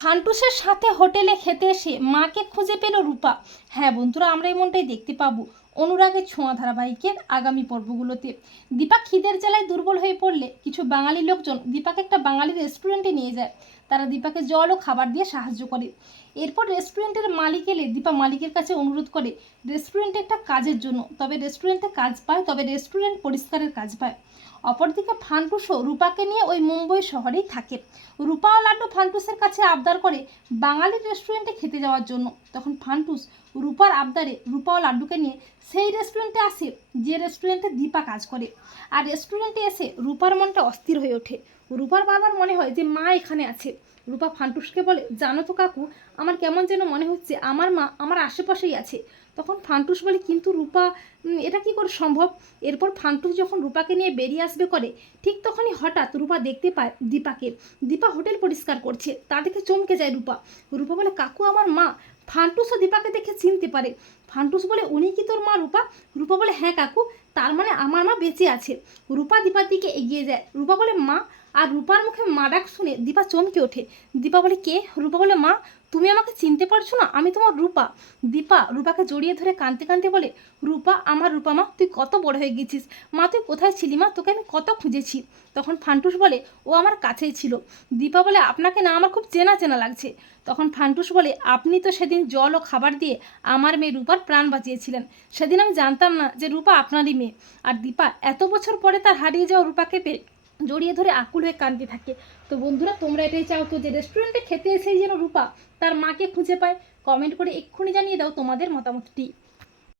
ফান্টুসের সাথে হোটেলে খেতে এসে মাকে খুঁজে পেল রূপা। হ্যাঁ বন্ধুরা, আমরা এমনটাই দেখতে পাবো অনুরাগের ছোঁয়া ধারাবাহিকের আগামী পর্বগুলোতে। দীপা খিদের জেলায় দুর্বল হয়ে পড়লে কিছু বাঙালি লোকজন দীপাকে একটা বাঙালি রেস্টুরেন্টে নিয়ে যায়। তারা দীপাকে জল ও খাবার দিয়ে সাহায্য করে। এরপর রেস্টুরেন্টের মালিক এলে দীপা মালিকের কাছে অনুরোধ করে, রেস্টুরেন্টে একটা কাজের জন্য, তবে রেস্টুরেন্টে কাজ পায়, তবে রেস্টুরেন্ট পরিষ্কারের কাজ পায়। অপরদিকে ফান্টুসও রূপাকে নিয়ে ওই মুম্বই শহরেই থাকে। রূপা ও লাড্ডু ফান্টুসের কাছে আবদার করে বাঙালি রেস্টুরেন্টে খেতে যাওয়ার জন্য। তখন ফান্টুস রূপার আবদারে রূপা ও লাড্ডুকে নিয়ে সেই রেস্টুরেন্টে আসে, যে রেস্টুরেন্টে দীপা কাজ করে। আর রেস্টুরেন্টে এসে রূপার মনটা অস্থির হয়ে ওঠে। রূপার বাবার মনে হয় যে মা এখানে আছে। রূপা ফান্টুসকে বলে, জানো তো কাকু আমার কেমন যেন মনে হচ্ছে, আমার মা, আমার আশেপাশেই আছে। তখন ফান্টুস বলে, কিন্তু রূপা এটা কি করে সম্ভব? এরপর ফান্টুস যখন রূপাকে নিয়ে বেরিয়ে আসবে করে, ঠিক তখনই হঠাৎ রূপা দেখতে পায় দীপাকে। দীপা হোটেল পরিষ্কার করছে, তা দেখে চমকে যায় রূপা। রূপা বলে, কাকু, আমার মা। ফান্টুসও দীপাকে দেখে চিনতে পারে। ফান্টুস বলে, উনি কি তোর মা রূপা? রূপা বলে হ্যাঁ কাকু, তার মানে আমার মা বেঁচে আছে। রূপা দীপার দিকে এগিয়ে যায়। রূপা বলে, মা? আর রূপার মুখে মা ডাক শুনে দীপা চমকে ওঠে। দীপা বলে, কে? রূপা বলে, মা তুমি আমাকে চিনতে পারছ না? আমি তোমার রূপা। দীপা, রূপাকে জড়িয়ে ধরে কাঁদতে কাঁদতে বলে, রূপা, আমার রূপা মা, তুই কত বড় হয়ে গেছিস। মা, তুই কোথায় ছিলি মা? তোকে আমি কত খুঁজেছি। তখন ফান্টুস বলে, ও আমার কাছেই ছিল। দীপা বলে, আপনাকে না, আমার খুব চেনা চেনা লাগছে। তখন ফান্টুস বলে, আপনি তো সেদিন জল ও খাবার দিয়ে আমার মেয়ে রূপার প্রাণ বাঁচিয়েছিলেন। সেদিন আমি জানতাম না যে রূপা আপনারই মেয়ে। আর দীপা, এত বছর পরে তার হারিয়ে যাওয়া রূপাকে পেয়ে জড়িয়ে ধরে আকুল হয়ে কাঁদতে থাকে। তো বন্ধুরা, তোমরা এটাই চাও তো যে রেস্টুরেন্টে খেতে এসেই যেন রূপা তার মাকে খুঁজে পায়। কমেন্ট করে এক্ষুনি জানিয়ে দাও তোমাদের মতামতটি।